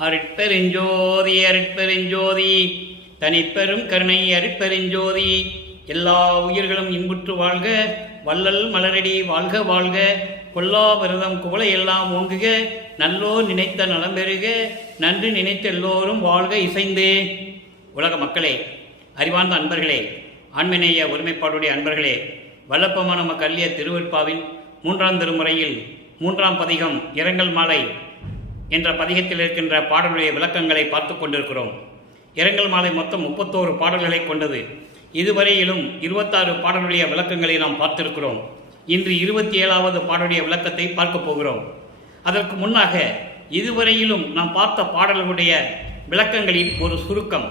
அருட்பெருஞ்சோதி அருட்பெருஞ்சோதி தனிப்பெரும் கருணை அருட்பெருஞ்சோதி. எல்லா உயிர்களும் இன்புற்று வாழ்க, வள்ளல் மலரடி வாழ்க வாழ்க, கொல்லா விரதம் குவளை எல்லாம் ஓங்குக, நல்லோர் நினைத்த நலம் பெறுக, நன்று நினைத்த எல்லோரும் வாழ்க இசைந்தே. உலக மக்களே, அறிவார்ந்த அன்பர்களே, ஆண்மநேய ஒருமைப்பாடுடைய அன்பர்களே, வல்லப்பமான நமக்கு அள்ளிய திருவெட்பாவின் 3ஆம் திருமுறையில் 3ஆம் பதிகம் இரங்கல் மாலை என்ற பதிகத்தில் இருக்கின்ற பாடலுடைய விளக்கங்களை பார்த்து கொண்டிருக்கிறோம். இரங்கல் மாலை மொத்தம் 31 பாடல்களை கொண்டது. இதுவரையிலும் 26 பாடலுடைய விளக்கங்களை நாம் பார்த்திருக்கிறோம். இன்று 27வது பாடலுடைய விளக்கத்தை பார்க்க போகிறோம். அதற்கு முன்னாக இதுவரையிலும் நாம் பார்த்த பாடல்களுடைய விளக்கங்களின் ஒரு சுருக்கம்.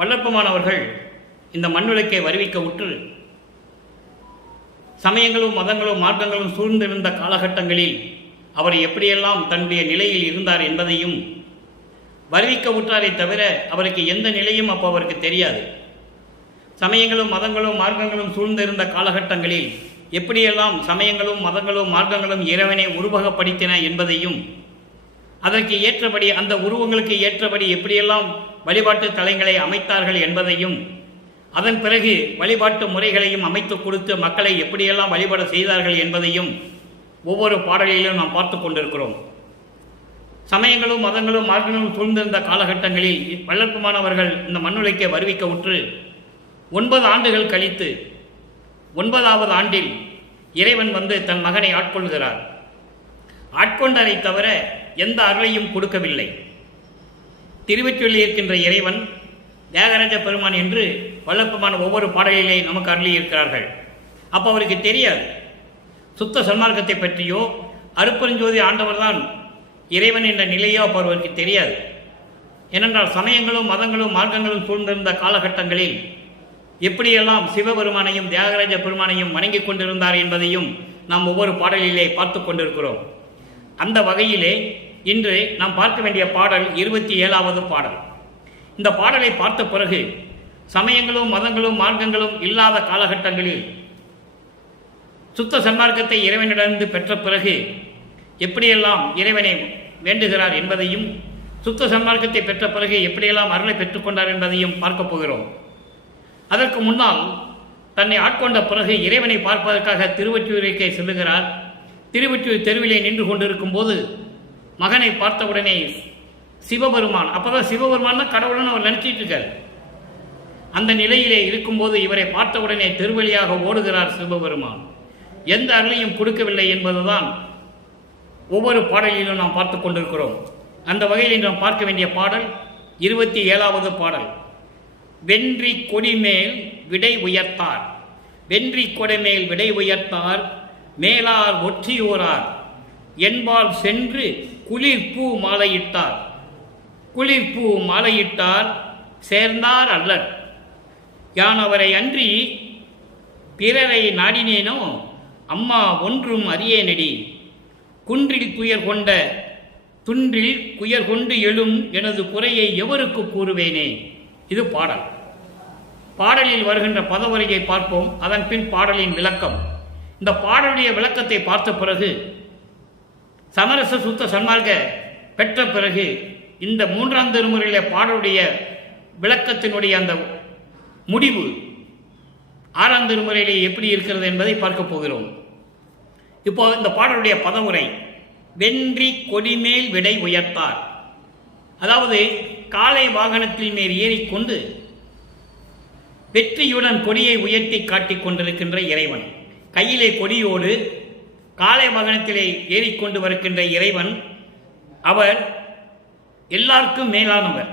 வல்லப்பமானவர்கள் இந்த மண்ணுலக்கை வருவிக்க உற்று சமயங்களும் மதங்களும் மார்க்கங்களும் சூழ்ந்திருந்த காலகட்டங்களில் அவர் எப்படியெல்லாம் தன்னுடைய நிலையில் இருந்தார் என்பதையும், வருவிக்க உற்றாரை தவிர அவருக்கு எந்த நிலையும் அப்போ அவருக்கு தெரியாது. சமயங்களும் மதங்களும் மார்க்கங்களும் சூழ்ந்திருந்த காலகட்டங்களில் எப்படியெல்லாம் சமயங்களும் மதங்களும் மார்க்கங்களும் இறைவனை உருவகப்படுத்தின என்பதையும், அதற்கு ஏற்றபடி அந்த உருவங்களுக்கு ஏற்றபடி எப்படியெல்லாம் வழிபாட்டு தலங்களை அமைத்தார்கள் என்பதையும், அதன் பிறகு வழிபாட்டு முறைகளையும் அமைத்து கொடுத்து மக்களை எப்படியெல்லாம் வழிபாடு செய்தார்கள் என்பதையும் ஒவ்வொரு பாடலிலும் நாம் பார்த்து கொண்டிருக்கிறோம். சமயங்களும் மதங்களும் மார்க்கங்களும் சூழ்ந்திருந்த காலகட்டங்களில் வல்லப்பமானவர்கள் இந்த மண்ணுலக்கை வருவிக்க உற்று 9 ஆண்டுகள் கழித்து 9வது ஆண்டில் இறைவன் வந்து தன் மகனை ஆட்கொள்கிறார். ஆட்கொண்டரை தவிர எந்த அருளையும் கொடுக்கவில்லை. திருவெற்றியில் இருக்கின்ற இறைவன் தியாகராஜ பெருமான் என்று வல்லப்பமான ஒவ்வொரு பாடலிலே நமக்கு அருளி இருக்கிறார்கள். அப்போ அவருக்கு தெரியாது சுத்த சன்மார்க்கத்தை பற்றியோ, அருட்பெருஞ்சோதி ஆண்டவர்தான் இறைவன் என்ற நிலையோ அப்போ அவருக்கு தெரியாது. ஏனென்றால் சமயங்களும் மதங்களும் மார்க்கங்களும் சூழ்ந்திருந்த காலகட்டங்களில் எப்படியெல்லாம் சிவபெருமானையும் தியாகராஜ பெருமானையும் வணங்கிக் கொண்டிருந்தார் என்பதையும் நாம் ஒவ்வொரு பாடலிலே பார்த்து கொண்டிருக்கிறோம். அந்த வகையிலே இன்று நாம் பார்க்க வேண்டிய பாடல் 27வது பாடல். இந்த பாடலை பார்த்த பிறகு சமயங்களும் மதங்களும் மார்க்கங்களும் இல்லாத காலகட்டங்களில் சுத்த சன்மார்க்கத்தை இறைவனிடமிருந்து பெற்ற பிறகு எப்படியெல்லாம் இறைவனை வேண்டுகிறார் என்பதையும், சுத்த சன்மார்க்கத்தை பெற்ற பிறகு எப்படியெல்லாம் அருளை பெற்றுக்கொண்டார் என்பதையும் பார்க்க போகிறோம். அதற்கு முன்னால் தன்னை ஆட்கொண்ட பிறகு இறைவனை பார்ப்பதற்காக திருவொற்றியூருக்கு செல்லுகிறார். திருவொற்றியூர் தெருவிலே நின்று கொண்டிருக்கும் போது மகனை பார்த்தவுடனே சிவபெருமான், அப்போதான் சிவபெருமான் கடவுள்னு அவர் நினைச்சிட்டு இருக்கார். அந்த நிலையிலே இருக்கும்போது இவரை பார்த்தவுடனே தெருவழியாக ஓடுகிறார் சிவபெருமான். எந்த அருளையும் கொடுக்கவில்லை என்பதுதான் ஒவ்வொரு பாடலிலும் நாம் பார்த்து கொண்டிருக்கிறோம். அந்த வகையில் நாம் பார்க்க வேண்டிய பாடல் 27வது பாடல். வென்றி கொடிமேல் விடை உயர்த்தார், வென்றி கொடைமேல் விடை உயர்த்தார், மேலார் ஒற்றியோரார் என்பால் சென்று குளிர்பூ மாலையிட்டார், குளிர்பூ மாலையிட்டார் சேர்ந்தார் அல்லர், யான் அவரை அன்றி பிறரை நாடினேனோ அம்மா ஒன்றும் அறியேனடி, குன்றில் துயர் கொண்ட துன்றில் குயர் கொண்டு எழும் எனது குறையை எவருக்கு கூறுவேனே. இது பாடல். பாடலில் வருகின்ற பதவரியை பார்ப்போம், அதன் பின் பாடலின் விளக்கம். இந்த பாடலுடைய விளக்கத்தை பார்த்த பிறகு, சமரச சுத்த சன்மார்க்க பெற்ற பிறகு இந்த 3ஆம் திருமுறையிலே பாடலுடைய விளக்கத்தினுடைய அந்த முடிவு 6ஆம் திருமுறையிலே எப்படி இருக்கிறது என்பதை பார்க்க போகிறோம். இப்போ இந்த பாடலுடைய பதவுரை, வென்றி கொடிமேல் விடை உயர்த்தார். அதாவது காளை வாகனத்தில் மேல் ஏறிக்கொண்டு வெற்றியுடன் கொடியை உயர்த்தி காட்டிக் கொண்டிருக்கின்ற இறைவன், கையிலே கொடியோடு காளை வாகனத்திலே ஏறிக்கொண்டு வருகின்ற இறைவன், அவர் எல்லாருக்கும் மேலானவர்,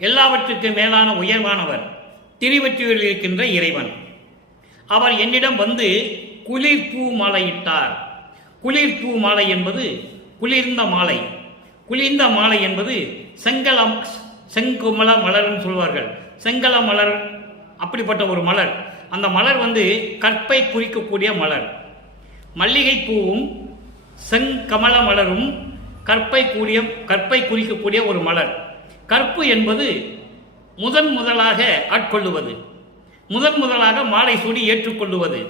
எல்லாவற்றுக்கும் மேலான உயர்வானவர், திருவொற்றியூரில் இருக்கின்ற இறைவன். அவர் என்னிடம் வந்து குளிர்பூ மாலையிட்டார். குளிர்பூ மாலை என்பது குளிர்ந்த மாலை, குளிர்ந்த மாலை என்பது செங்கமல மலர்னு சொல்வார்கள். செங்கல மலர் அப்படிப்பட்ட ஒரு மலர். அந்த மலர் வந்து கற்பை குறிக்கக்கூடிய மலர். மல்லிகை பூவும் செங்கமல மலரும் கற்பை குறிக்கக்கூடிய ஒரு மலர். கற்பு என்பது முதலாக ஆட்கொள்ளுவது, முதலாக மாலை சூடி ஏற்றுக்கொள்ளுவது.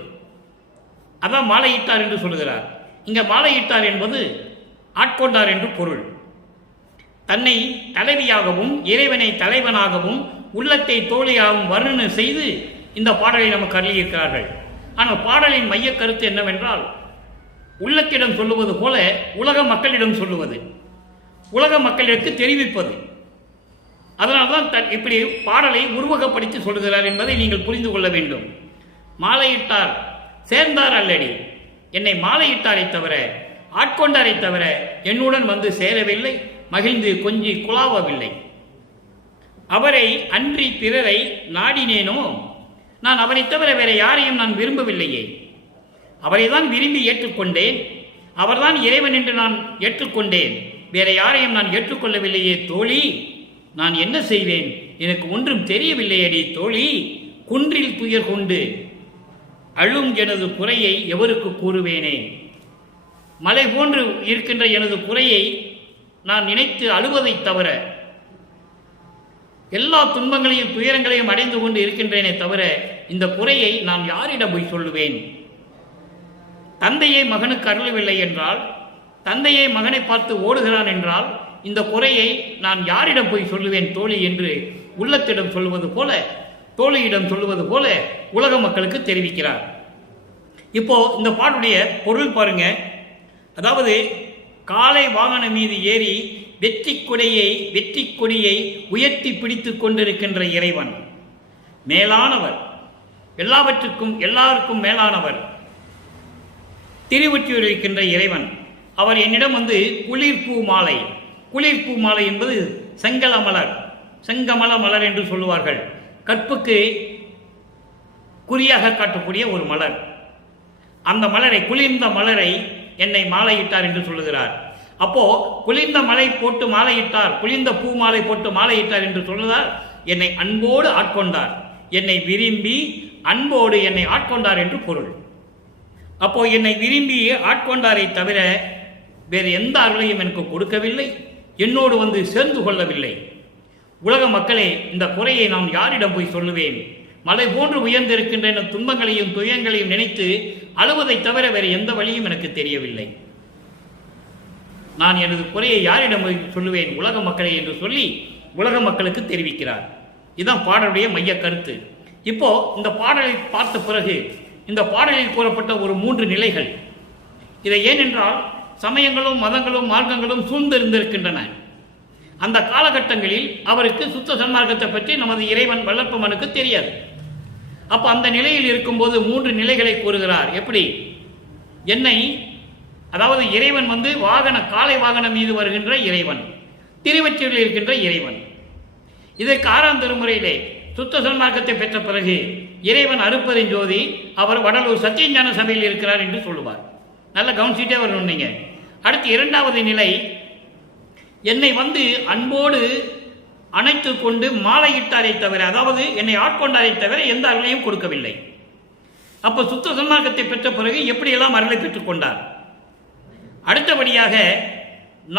அதான் மாலையிட்டார் என்று சொல்கிறார். இங்கே மாலையிட்டார் என்பது ஆட்கொண்டார் என்று பொருள். தன்னை தலைவியாகவும் இறைவனை தலைவனாகவும் உள்ளத்தை தோழியாகவும் வர்ணனை செய்து இந்த பாடலை நமக்கு அருளியிருக்கிறார்கள். ஆனால் பாடலின் மைய கருத்து என்னவென்றால், உள்ளத்திடம் சொல்லுவது போல உலக மக்களிடம் சொல்லுவது, உலக மக்களுக்கு தெரிவிப்பது. அதனால்தான் இப்படி பாடலை உருவகப்படுத்தி சொல்கிறார் என்பதை நீங்கள் புரிந்து கொள்ள வேண்டும். மாலையிட்டார் சேர்ந்தார் அல்லடி, என்னை மாலையிட்டாரை தவிர ஆட்கொண்டாரை தவிர என்னுடன் வந்து சேரவில்லை, மகிழ்ந்து கொஞ்சி குழாவவில்லை. அவரை அன்றி பிறரை நாடினேனோ, நான் அவரை தவிர வேற யாரையும் நான் விரும்பவில்லையே. அவரை தான் விரும்பி ஏற்றுக்கொண்டேன், அவர்தான் இறைவன் என்று நான் ஏற்றுக்கொண்டேன், வேற யாரையும் நான் ஏற்றுக்கொள்ளவில்லையே தோழி. நான் என்ன செய்வேன், எனக்கு ஒன்றும் தெரியவில்லையடி தோழி. குன்றில் துயர் கொண்டு அழும் எனது குறையை எவருக்கு கூறுவேனே. மலை போன்று இருக்கின்ற எனது குறையை நான் நினைத்து அழுவதை தவிர, எல்லா துன்பங்களையும் துயரங்களையும் அடைந்து கொண்டு இருக்கின்றேனே தவிர இந்த குறையை நான் யாரிடம் போய் சொல்லுவேன்? தந்தையை மகனுக்கு அருளவில்லை என்றால், தந்தையை மகனை பார்த்து ஓடுகிறான் என்றால், இந்த குறையை நான் யாரிடம் போய் சொல்லுவேன் தோழி என்று உள்ளத்திடம் சொல்லுவது போல, தோழியிடம் சொல்லுவது போல உலக மக்களுக்கு தெரிவிக்கிறார். இப்போ இந்த பாட்டுடைய பொருள் பாருங்க. அதாவது காலை வாகனம் மீது ஏறி வெற்றி கொடியை உயர்த்தி பிடித்து கொண்டிருக்கின்ற இறைவன் மேலானவர், எல்லாருக்கும் மேலானவர், திருவொற்றியூர் இருக்கின்ற இறைவன். அவர் என்னிடம் வந்து குளிர்பூ மாலை என்பது செங்கமல மலர் என்று சொல்லுவார்கள். கற்புக்கு குறியாக காட்டக்கூடிய ஒரு மலர். அந்த மலரை, குளிர்ந்த மலரை என்னை மாலையிட்டார் என்று சொல்லுகிறார். அப்போ குளிர்ந்த மலை போட்டு மாலையிட்டார், குளிர்ந்த பூ மாலை போட்டு மாலையிட்டார் என்று சொல்லுகிறார். என்னை அன்போடு ஆட்கொண்டார், என்னை விரும்பி அன்போடு என்னை ஆட்கொண்டார் என்று பொருள். அப்போ என்னை விரும்பி ஆட்கொண்டாரை தவிர வேறு எந்த அருளையும் எனக்கு கொடுக்கவில்லை, என்னோடு வந்து சேர்ந்து கொள்ளவில்லை. உலக மக்களே, இந்த குறையை நான் யாரிடம் போய் சொல்லுவேன்? மலை போன்று உயர்ந்திருக்கின்ற துன்பங்களையும் துயரங்களையும் நினைத்து அழுவதை தவிர வேறு எந்த வழியும் எனக்கு தெரியவில்லை. நான் எனது குறையை யாரிடம் போய் சொல்லுவேன் உலக மக்களை என்று சொல்லி உலக மக்களுக்கு தெரிவிக்கிறார். இதுதான் பாடலுடைய மைய கருத்து. இப்போ இந்த பாடலை பார்த்த பிறகு இந்த பாடலில் கூறப்பட்ட ஒரு 3 நிலைகள். இதை ஏனென்றால் சமயங்களும் மதங்களும் மார்க்கங்களும் சூழ்ந்திருந்திருக்கின்றன. அந்த காலகட்டங்களில் அவருக்கு சுத்த சன்மார்க்கத்தை பற்றி நமது இறைவன் வல்லற்பமனுக்கு தெரியாது. அப்போ அந்த நிலையில் இருக்கும்போது 3 நிலைகளை கூறுகிறார். எப்படி? என்னை, அதாவது இறைவன் வந்து காலை வாகனம் மீது வருகின்ற இறைவன், திருவொற்றியூரில் இருக்கின்ற இறைவன். இதற்கு 6ஆம் திருமுறையிலே சுத்த சன்மார்க்கத்தை பெற்ற பிறகு இறைவன் அருப்பெருஞ்சோதி, அவர் வடலூர் சத்தியஞான சபையில் இருக்கிறார் என்று சொல்லுவார். நல்ல கவனிச்சுட்டே வரணும் நீங்க. அடுத்து 2வது நிலை, என்னை வந்து அன்போடு அணைத்து கொண்டு மாலையிட்டாரை தவிர, அதாவது என்னை ஆட்கொண்டாரை தவிர எந்த அருளையும் கொடுக்கவில்லை. அப்போ சுத்த சன்மார்க்கத்தை பெற்ற பிறகு எப்படியெல்லாம் அருளை பெற்றுக் கொண்டார்? அடுத்தபடியாக,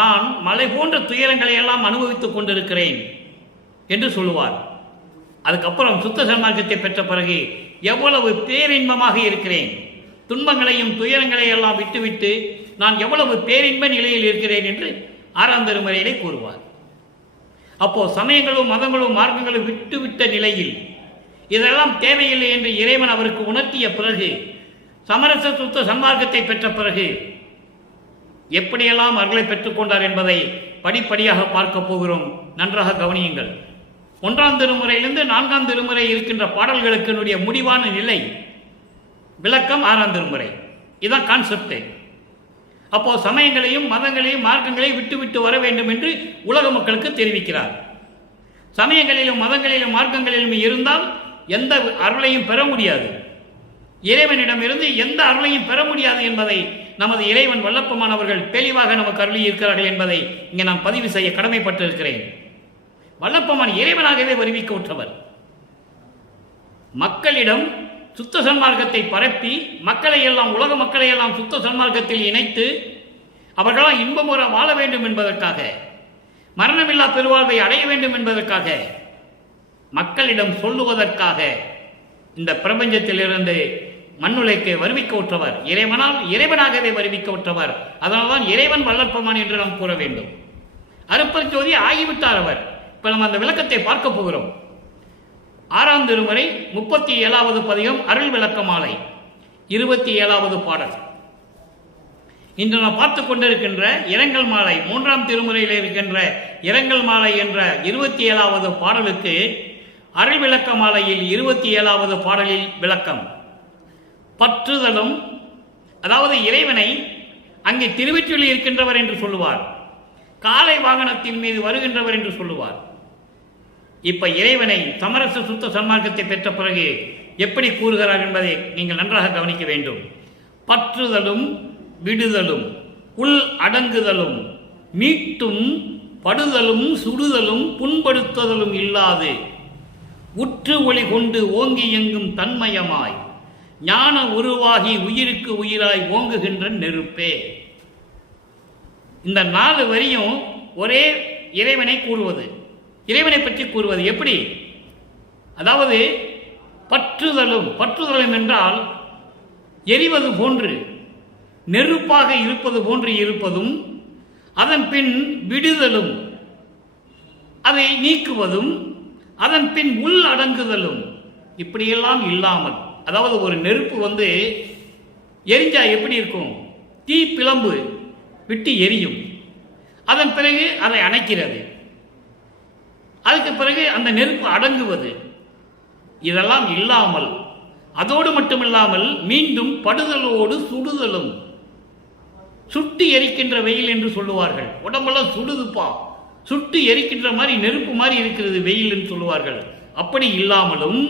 நான் மலை போன்ற துயரங்களை எல்லாம் அனுபவித்துக் கொண்டிருக்கிறேன் என்று சொல்லுவார். அதுக்கப்புறம் சுத்த சன்மார்க்கத்தை பெற்ற பிறகு எவ்வளவு பேரின்பமாக இருக்கிறேன், துன்பங்களையும் துயரங்களையும் எல்லாம் விட்டுவிட்டு நான் எவ்வளவு பேரின்ப நிலையில் இருக்கிறேன் என்று 6ஆம் திருமுறையிலே கூறுவார். அப்போ சமயங்களும் மதங்களும் மார்க்கங்களும் விட்டுவிட்ட நிலையில் இதெல்லாம் தேவையில்லை என்று இறைவன் அவருக்கு உணர்த்திய பிறகு, சமரச சுத்த சன்மார்க்கத்தை பெற்ற பிறகு எப்படியெல்லாம் அருளை பெற்றுக்கொண்டார் என்பதை படிப்படியாக பார்க்க போகிறோம். நன்றாக கவனியுங்கள். 1ஆம் திருமுறையிலிருந்து 4ஆம் திருமுறை இருக்கின்ற பாடல்களுக்கு முடிவான நிலை விளக்கம் 6ஆம் திருமுறை. இதுதான் கான்செப்ட். அப்போ சமயங்களையும் மதங்களையும் மார்க்கங்களையும் விட்டு வர வேண்டும் என்று உலக மக்களுக்கு தெரிவிக்கிறார். சமயங்களிலும் மதங்களிலும் மார்க்கங்களிலும் இருந்தால் எந்த அருளையும் பெற முடியாது, இறைவனிடம் இருந்து எந்த அருளையும் பெற முடியாது என்பதை நமது இறைவன் வல்லப்பமானவர்கள் தெளிவாக நமக்கு அருளி இருக்கிறார்கள் என்பதை இங்கே நான் பதிவு செய்ய கடமைப்பட்டிருக்கிறேன். வல்லப்பமான் இறைவனாகவே வருவிக்க உற்றவர். மக்களிடம் சுத்த சன்மார்க்கத்தை பரப்பி மக்களை எல்லாம், உலக மக்களை எல்லாம் சுத்த சன்மார்க்கத்தில் இணைத்து அவர்களால் இன்பமுற வாழ வேண்டும் என்பதற்காக, மரணமில்லா பெருவாழ்வை அடைய வேண்டும் என்பதற்காக, மக்களிடம் சொல்லுவதற்காக இந்த பிரபஞ்சத்திலிருந்து மண்ணுலைக்கு வருவிக்க உற்றவர், இறைவனால் இறைவனாகவே வருவிக்க உற்றவர். அதனால்தான் இறைவன் வளர்ப்பமான் என்று நாம் கூற வேண்டும். அருட்பெருஞ்சோதி ஆகிவிட்டார் அவர். இப்ப நம்ம அந்த விளக்கத்தை பார்க்க போகிறோம். 6ஆம் திருமுறை 37வது பதிகம் அருள் விளக்க மாலை 27வது பாடல். இன்று நாம் பார்த்து கொண்டிருக்கின்ற இரங்கல் மாலை 3ஆம் திருமுறையில் இருக்கின்ற இரங்கல் மாலை என்ற 27வது பாடலுக்கு அருள் விளக்க மாலையில் 27வது பாடலில் விளக்கம். பற்றுதலும், அதாவது இறைவனை அங்கே திருவொற்றியூரில் இருக்கின்றவர் என்று சொல்லுவார், காலை வாகனத்தின் மீது வருகின்றவர் என்று சொல்லுவார். இப்ப இறைவனை சமரச சுத்த சன்மார்க்கத்தை பெற்ற பிறகு எப்படி கூறுகிறார் என்பதை நீங்கள் நன்றாக கவனிக்க வேண்டும். பற்றுதலும் விடுதலும் உள் அடங்குதலும் மீட்டும் படுதலும் சுடுதலும் புண்படுத்துதலும் இல்லாது உற்று ஒளி கொண்டு ஓங்கி எங்கும் தன்மயமாய் ஞான உருவாகி உயிருக்கு உயிராய் ஓங்குகின்ற நெருப்பே. இந்த 4 வரியும் ஒரே இறைவனை கூறுவது, இறைவனை பற்றி கூறுவது. எப்படி? அதாவது பற்றுதலும் என்றால் எரிவது போன்று, நெருப்பாக இருப்பது போன்று இருப்பதும், அதன் பின் விடுதலும், அதை நீக்குவதும், அதன் பின் உள் அடங்குதலும், இப்படியெல்லாம் இல்லாமல், அதாவது ஒரு நெருப்பு எரிஞ்சா எப்படி இருக்கும்? தீ பிளம்பு விட்டு எரியும், அதன் பிறகு அதை அணைக்கிறது, அதுக்கு பிறகு அந்த நெருப்பு அடங்குவது, இதெல்லாம் இல்லாமல், அதோடு மட்டுமில்லாமல் மீண்டும் படுதலோடு சுடுதலும், சுட்டு எரிக்கின்ற வெயில் என்று சொல்லுவார்கள். உடம்பெல்லாம் சுடுதுப்பா, சுட்டு எரிக்கின்ற மாதிரி நெருப்பு மாதிரி இருக்கிறது வெயில் என்று சொல்லுவார்கள். அப்படி இல்லாமலும்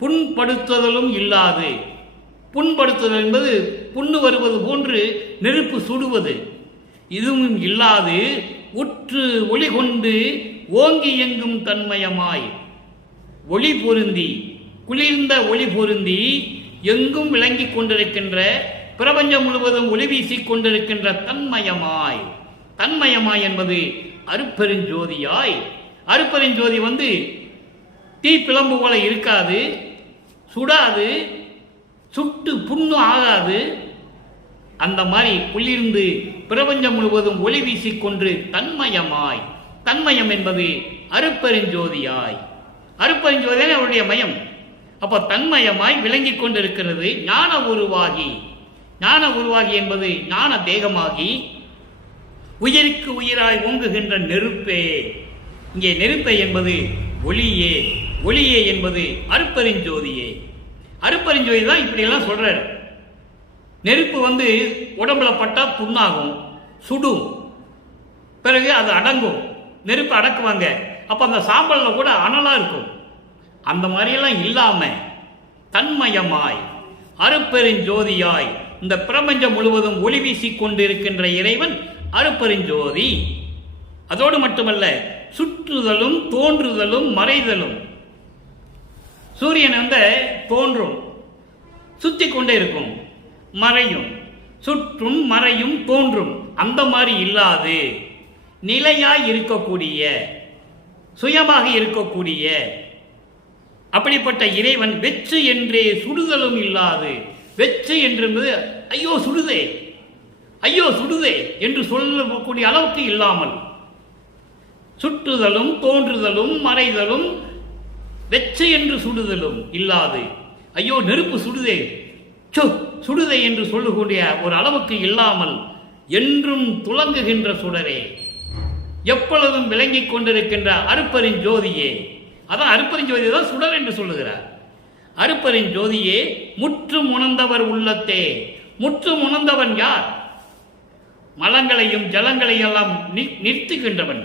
புண்படுத்துதலும் இல்லாது, புண்படுத்துதல் என்பது புண்ணு வருவது போன்று நெருப்பு சுடுவது, இதுவும் இல்லாது உற்று ஒளி கொண்டு ஓங்கி எங்கும் தன்மயமாய், ஒளி பொருந்தி, குளிர்ந்த ஒளி பொருந்தி எங்கும் விளங்கிக் கொண்டிருக்கின்ற, பிரபஞ்சம் முழுவதும் ஒளி வீசிக் கொண்டிருக்கின்ற தன்மயமாய். தன்மயமாய் என்பது அருட்பெருஞ்சோதியாய். அருட்பெருஞ்சோதி தீ பிளம்பு போல இருக்காது, சுடாது, சுட்டு புண்ணு ஆகாது. அந்த மாதிரி குளிர்ந்து பிரபஞ்சம் முழுவதும் ஒளி வீசிக்கொண்டு தன்மயமாய். தன்மயம் என்பது அருட்பெருஞ்சோதியாய். அருட்பெருஞ்சோதியாய் அவருடைய மயம். அப்ப தன்மயமாய் விளங்கிக் கொண்டிருக்கிறது. ஞான உருவாகி, ஞான உருவாகி என்பது ஞான தேகமாகி உயிருக்கு உயிராய் ஓங்குகின்ற நெருப்பே. இங்கே நெருப்பே என்பது ஒளியே, ஒளியே என்பது அருட்பெருஞ்சோதியே. அருட்பெருஞ்சோதி தான் இப்படியெல்லாம் சொல்றாரு. நெருப்பு உடம்புல பட்டா புண்ணாகும், சுடும், பிறகு அது அடங்கும், நெருப்பு அடக்குவாங்க. அப்ப அந்த சாம்பல்ல கூட அனலா இருக்கும். அந்த மாதிரியெல்லாம் இல்லாம தன்மயமாய் அருட்பெருஞ்சோதியாய் இந்த பிரபஞ்சம் முழுவதும் ஒளி வீசிக் கொண்டிருக்கின்ற இறைவன் அருட்பெருஞ்சோதி. அதோடு மட்டுமல்ல, சுற்றுதலும் தோன்றுதலும் மறைதலும். சூரியன் தோன்றும், சுத்தி கொண்டே இருக்கும், மறையும், சுற்றும் மறையும் தோன்றும். அந்த மாதிரி இல்லாது நிலையாய் இருக்கக்கூடிய, சுயமாக இருக்கக்கூடிய அப்படிப்பட்ட இறைவன் வெற்று என்றே சுடுதலும் இல்லாது. வெற்று என்பது ஐயோ சுடுதே, ஐயோ சுடுதே என்று சொல்லக்கூடிய அளவுக்கு இல்லாமல், சுட்டுதலும் தோன்றுதலும் மறைதலும் வெற்று என்று சுடுதலும் இல்லாது, ஐயோ நெருப்பு சுடுதே, சுடுதே என்று சொல்லக்கூடிய ஒரு அளவுக்கு இல்லாமல் என்றும் துலங்குகின்ற சுடரே, எப்பொழுதும் விளங்கிக் கொண்டிருக்கின்ற அருட்பெருஞ்சோதியே. அதான் அருட்பெருஞ்சோதி தான் சுடர் என்று சொல்லுகிறார். அருட்பெருஞ்சோதியே முற்றும் உணர்ந்தவர் உள்ளத்தே. முற்றும் உணர்ந்தவன் யார்? மலங்களையும் ஜலங்களையும் எல்லாம் நிறுத்துகின்றவன்,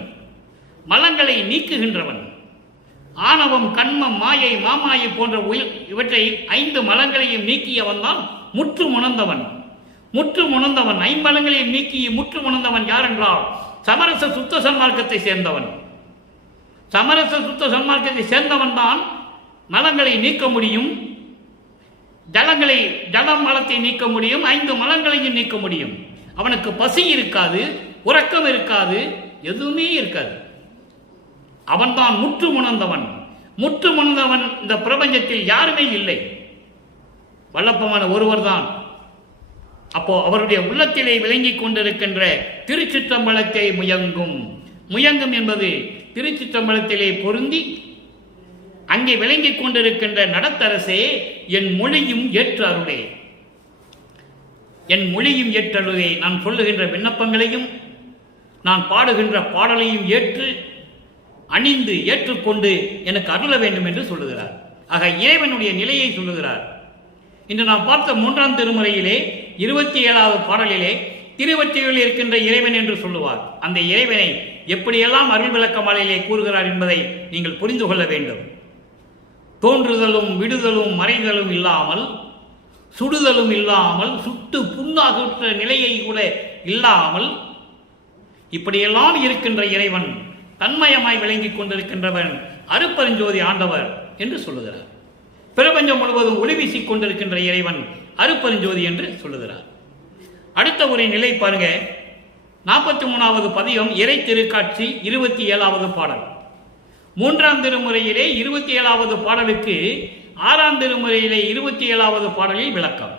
மலங்களை நீக்குகின்றவன். ஆணவம் கண்மம் மாயை மாமாயை போன்ற இவற்றை 5 மலங்களையும் நீக்கியவன் தான் முற்று உணர்ந்தவன். முற்று உணர்ந்தவன், 5 மலங்களையும் நீக்கி முற்று உணர்ந்தவன் யார் என்றால் சமரச சுத்த சன்மார்க்கத்தை சேர்ந்தவன். சமரச சுத்த சன்மார்க்கத்தை சேர்ந்தவன் தான் மலங்களை நீக்க முடியும், ஜல மலத்தை நீக்க முடியும், 5 மலங்களையும் நீக்க முடியும். அவனுக்கு பசி இருக்காது, உறக்கம் இருக்காது, எதுவுமே இருக்காது. அவன்தான் முற்று உணர்ந்தவன். முற்று உணர்ந்தவன் இந்த பிரபஞ்சத்தில் யாருமே இல்லை. வல்லப்பமான ஒருவர் தான். அப்போ அவருடைய உள்ளத்திலே விளங்கிக் கொண்டிருக்கின்ற திருச்சிற்றம்பலத்தை முயங்கும் என்பது திருச்சிற்றம்பலத்திலே பொருந்தி அங்கே விளங்கிக் கொண்டிருக்கின்ற நடத்தரசே, என் மொழியும் ஏற்று அருளே, என் மொழியும் ஏற்றருளே, நான் சொல்லுகின்ற விண்ணப்பங்களையும் நான் பாடுகின்ற பாடலையும் ஏற்று அணிந்து ஏற்றுக்கொண்டு எனக்கு அருள வேண்டும் என்று சொல்லுகிறார். ஆக இறைவனுடைய நிலையை சொல்லுகிறார். இன்று நாம் பார்த்த 3ஆம் திருமுறையிலே 27வது பாடலிலே திருவொற்றியூரில் இருக்கின்ற இறைவன் என்று சொல்லுவார். அந்த இறைவனை எப்படியெல்லாம் அருள் விளக்க மாலையிலே கூறுகிறார் என்பதை நீங்கள் புரிந்து கொள்ள வேண்டும். தோன்றுதலும் விடுதலும் மறைதலும் இல்லாமல், சுடுதலும் இல்லாமல், சுட்டு புண்ணாகுற்ற நிலையை கூட இல்லாமல் இப்படியெல்லாம் இருக்கின்ற இறைவன், தன்மயமாய் விளங்கிக் கொண்டிருக்கின்றவன் அருட்பெருஞ்சோதி ஆண்டவர் என்று சொல்லுகிறார். பிரபஞ்சம் முழுவதும் ஒளி வீசிக் கொண்டிருக்கின்ற இறைவன் அருட்பெருஞ்சோதி என்று சொல்லுகிறார். அடுத்த ஒரு நிலை பாருங்க. 43வது பதிகம் இறை திருக்காட்சி 27வது பாடல். 3ஆம் திருமுறையிலே 27வது பாடலுக்கு 6ஆம் திருமுறையிலே 27வது பாடலில் விளக்கம்.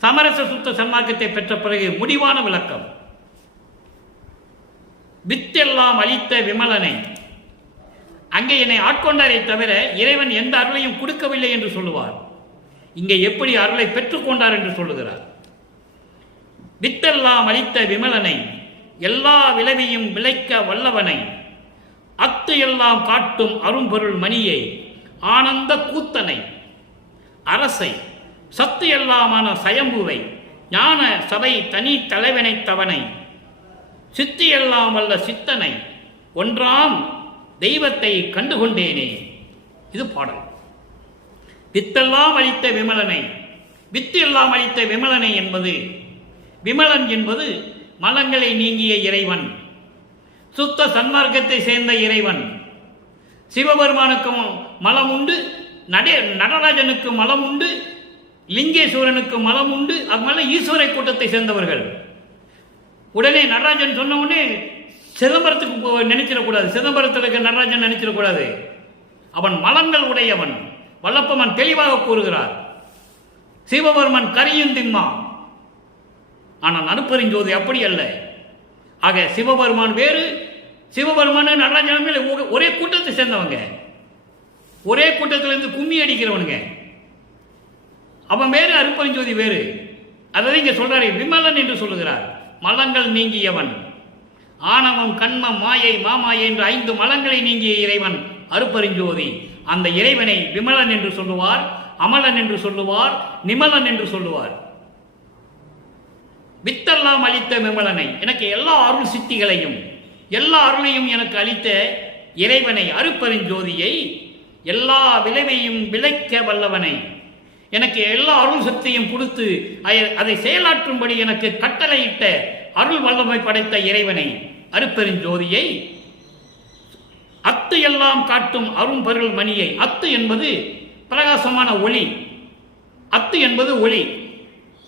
சமரச சுத்த சன்மார்க்கத்தை பெற்ற பிறகு முடிவான விளக்கம். வித்தெல்லாம் அளித்த விமலனை, அங்கே என்னை ஆட்கொண்டாரை தவிர இறைவன் எந்த அருளையும் கொடுக்கவில்லை என்று சொல்லுவார். இங்கே எப்படி அருளை பெற்றுக்கொண்டார் என்று சொல்லுகிறார். வித்தெல்லாம் அளித்த விமலனை, எல்லா விளைவையும் விளைக்க வல்லவனை, அத்து எல்லாம் காட்டும் அரும்பொருள் மணியை, ஆனந்த கூத்தனை, அரசை, சத்து எல்லாமான சயம்புவை, ஞான சபை தனி தலைவனைத்தவனை, சித்தி எல்லாம் வல்ல சித்தனை, ஒன்றாம் தெய்வத்தை கண்டுகொண்டேனே. இது பாடல். வித்தெல்லாம் அளித்த விமலனை, வித்து எல்லாம் அளித்த விமலனை என்பது, விமலன் என்பது மலங்களை நீங்கிய இறைவன், சுத்த சன்மார்க்கத்தை சேர்ந்த இறைவன். சிவபெருமானுக்கு மலம் உண்டு, நடராஜனுக்கு மலம் உண்டு, லிங்கேஸ்வரனுக்கு மலம் உண்டு. அது மேல ஈஸ்வரை கூட்டத்தை சேர்ந்தவர்கள். உடனே நடராஜன் சொன்ன உடனே சிதம்பரத்துக்கு நினைச்சிடக்கூடாது, சிதம்பரத்தில் இருக்க நடராஜன் நினைச்சிடக்கூடாது. அவன் மலங்கள் உடையவன். வல்லப்பமன் தெளிவாக கூறுகிறார். சிவபெருமன் கரியும் திம்மா, ஆனால் அருட்பெருஞ்சோதி அப்படி அல்ல. ஆக சிவபெருமான் வேறு, சிவபெருமான் நடராஜன் மேல ஒரே கூட்டத்தை சேர்ந்தவங்க, ஒரே கூட்டத்திலிருந்து கும்மி அடிக்கிறவனுங்க. அவன் வேறு, அருட்பெருஞ்சோதி வேறு. அதை இங்க சொல்றாரு, விமலன் என்று சொல்லுகிறார். மலங்கள் நீங்கியவன், ஆணவம் கண்மம் மாயை மாமாயை என்ற 5 மலங்களை நீங்கிய இறைவன் அருட்பெருஞ்சோதி. அந்த இறைவனை விமலன் என்று சொல்லுவார், அமலன் என்று சொல்லுவார், நிமலன் என்று சொல்லுவார். வித்தெல்லாம் அளித்த விமலனை, எனக்கு எல்லா அருள் சித்திகளையும் எல்லா அருளையும் எனக்கு அளித்த இறைவனை அருட்பெருஞ்சோதியை, எல்லா விளைவையும் விளைக்க வல்லவனை, எனக்கு எல்லா அருள் சக்தியும் கொடுத்து அதை செயலாற்றும்படி எனக்கு கட்டளையிட்ட அருள் வல்லமை படைத்த இறைவனை அருட்பெருஞ்சோதியை, அத்து எல்லாம் காட்டும் அரும்பொருள் மணியை, அத்து என்பது பிரகாசமான ஒளி, அத்து என்பது ஒளி,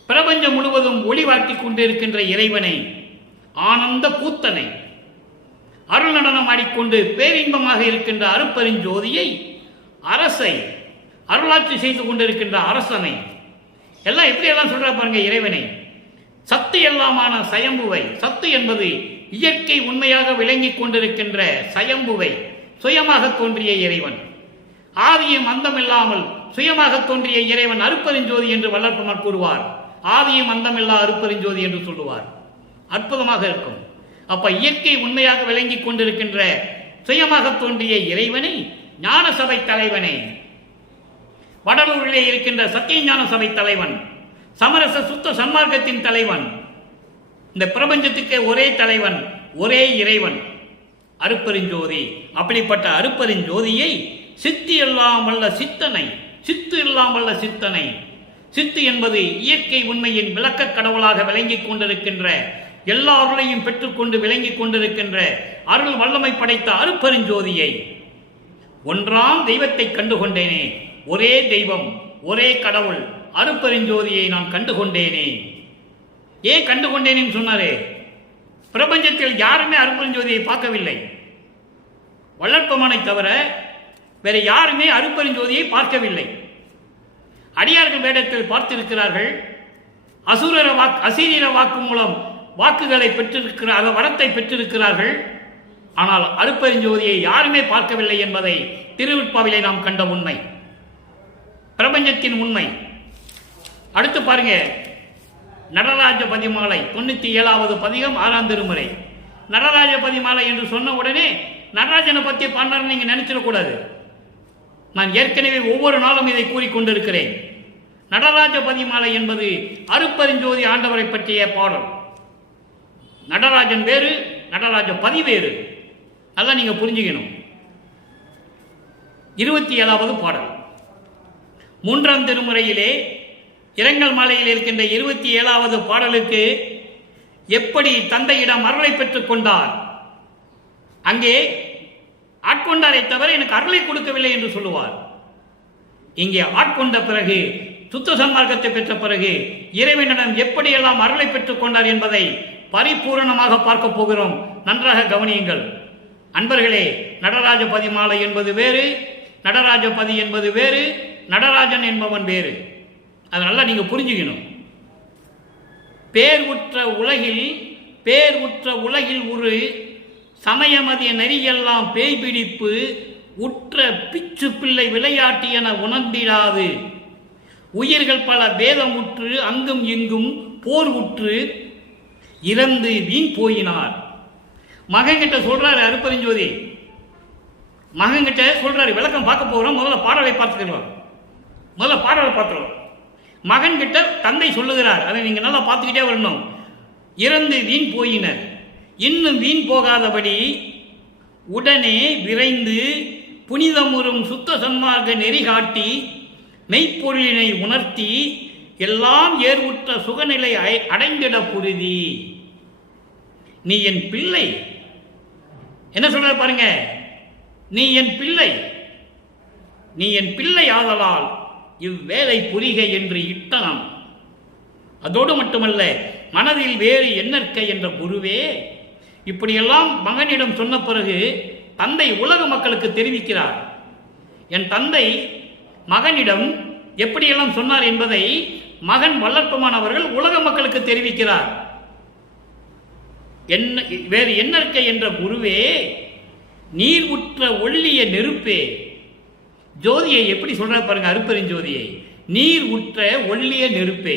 பிரபஞ்சம் முழுவதும் ஒளி வாட்டிக் கொண்டிருக்கின்ற இறைவனை, ஆனந்த கூத்தனை, அருள் நடனம் ஆடிக்கொண்டு பேரின்பமாக இருக்கின்ற அருட்பெருஞ்சோதியை, அரசை, அருளாட்சி செய்து கொண்டிருக்கின்ற அரசனை, எல்லாம் எப்படி எல்லாம் சொல்ற பாருங்க இறைவனை. சத்து எல்லாமான சயம்புவை, சத்து என்பது இயற்கை உண்மையாக விளங்கிக் கொண்டிருக்கின்ற சயம்புவை, சுயமாக தோன்றிய இறைவன். ஆதியும் அந்தமில்லாமல் சுயமாக தோன்றிய இறைவன் அருட்பெருஞ்சோதி என்று வல்லற்பமார் கூறுவார். ஆதியும் அந்தமில்லா அருட்பெருஞ்சோதி என்று சொல்லுவார். அற்புதமாக இருக்கும். அப்ப இயற்கை உண்மையாக விளங்கிக் கொண்டிருக்கின்ற சுயமாக தோன்றிய இறைவனை, ஞான சபை தலைவனை, வடலூரிலே இருக்கின்ற சத்திய ஞான சபை தலைவன், சமரச சுத்த சன்மார்க்கத்தின் தலைவன், இந்த பிரபஞ்சத்துக்கே ஒரே தலைவன், ஒரே இறைவன் அருட்பெருஞ்சோதி. அப்படிப்பட்ட அருட்பெருஞ்சோதியை சித்தி எல்லாம் வல்ல சித்தனை, சித்து எல்லாம் வல்ல சித்தனை, சித்து என்பது இயற்கை உண்மையின் விளக்க கடவுளாக விளங்கிக் கொண்டிருக்கின்ற, எல்லா அருளையும் பெற்றுக்கொண்டு விளங்கிக் கொண்டிருக்கின்ற அருள் வல்லமை படைத்த அருட்பெருஞ்சோதியை, ஒன்றாம் தெய்வத்தை கண்டுகொண்டேனே, ஒரே தெய்வம் ஒரே கடவுள் அருட்பெருஞ்சோதியை நான் கண்டுகொண்டேனே. ஏன் கண்டுகொண்டேன்னு சொன்னாரே? பிரபஞ்சத்தில் யாருமே அருட்பெருஞ்சோதியை பார்க்கவில்லை. வல்லற்பமானை தவிர வேற யாருமே அருட்பெருஞ்சோதியை பார்க்கவில்லை. அடியார்கள் வேடத்தில் பார்த்திருக்கிறார்கள். அசீர வாக்கு மூலம் வாக்குகளை பெற்றிருக்கிறார்கள், வரத்தை பெற்றிருக்கிறார்கள். ஆனால் அருட்பெருஞ்சோதியை யாருமே பார்க்கவில்லை என்பதை திருவிற்பாவிலே நாம் கண்ட உண்மை, பிரபஞ்சத்தின் உண்மை. அடுத்து பாருங்க, நடராஜ பதிமாலை 97வது பதிகம் 6ஆம் திருமுறை. நடராஜ பதிமாலை என்று சொன்ன உடனே நடராஜனை பற்றி பாண்டார் நீங்க நினைச்சிடக்கூடாது. நான் ஏற்கனவே ஒவ்வொரு நாளும் இதை கூறிக்கொண்டிருக்கிறேன். நடராஜ பதிமாலை என்பது அருட்பெருஞ்சோதி ஆண்டவரை பற்றிய பாடல். நடராஜன் வேறு, நடராஜ பதி வேறு. நல்லா நீங்க புரிஞ்சுக்கணும். 27வது பாடல் 3ஆம் திருமுறையிலே இரங்கல் மாலையில் இருக்கின்ற 27வது பாடலுக்கு எப்படி தந்தையிடம் அருளை பெற்றுக் கொண்டார், அங்கே ஆட்கொண்டாரை தவிர எனக்கு அருளை கொடுக்கவில்லை என்று சொல்லுவார். இங்கே ஆட்கொண்ட பிறகு, சுத்த சன்மார்க்கத்தை பெற்ற பிறகு இறைவனிடம் எப்படியெல்லாம் அருளை பெற்றுக் கொண்டார் என்பதை பரிபூரணமாக பார்க்க போகிறோம். நன்றாக கவனியுங்கள் அன்பர்களே. நடராஜ பதிமாலை என்பது வேறு, நடராஜ பதி என்பது வேறு, நடராஜன் என்பவன் வேறு. அதனால நீங்க புரிஞ்சுக்கணும். பேர் உற்ற உலகில் ஒரு சமயமதிய நெறியெல்லாம் பேய் பிடிப்பு உற்ற பிச்சு பிள்ளை விளையாட்டு என உணர்ந்திடாது உயிர்கள் பல பேதமுற்று அங்கும் இங்கும் போர் உற்று இறந்து வீண் போயினார். மகன்கிட்ட சொல்றாரு அருட்பெருஞ்சோதி, மகன்கிட்ட சொல்றாரு. விளக்கம் பார்க்க போகிறோம். முதல்ல பாடலை பார்த்துக்கலாம். மகன்கிட்ட தந்தை சொல்லுகிறார். அதை நீங்க நல்லா பார்த்துக்கிட்டே வரணும். இறந்து வீண் போயினர், இன்னும் வீண் போகாதபடி உடனே விரைந்து புனிதமுறும் சுத்த சன்மார்க்க நெறி காட்டி மெய்ப்பொருளினை உணர்த்தி எல்லாம் ஏற்புற்ற சுகநிலை அடைந்திட புரிதி. நீ என் பிள்ளை. என்ன சொல்ற பாருங்க, நீ என் பிள்ளை ஆதலால் இவ்வேலை புரிக என்று இட்டனம். அதோடு மட்டுமல்ல, மனதில் வேறு எண்ணற்க என்ற குருவே. இப்படியெல்லாம் மகனிடம் சொன்ன பிறகு தந்தை உலக மக்களுக்கு தெரிவிக்கிறார். என் தந்தை மகனிடம் எப்படியெல்லாம் சொன்னார் என்பதை மகன் வல்லற்பமானவர்கள் உலக மக்களுக்கு தெரிவிக்கிறார். வேறு எண்ணற்க என்ற குருவே, நீர் உற்ற ஒள்ளிய நெருப்பே. ஜோதியை எப்படி சொல்ற பாருங்க, அருட்பெருஞ்சோதியை. நீர் உற்ற ஒள்ளிய நெருப்பே,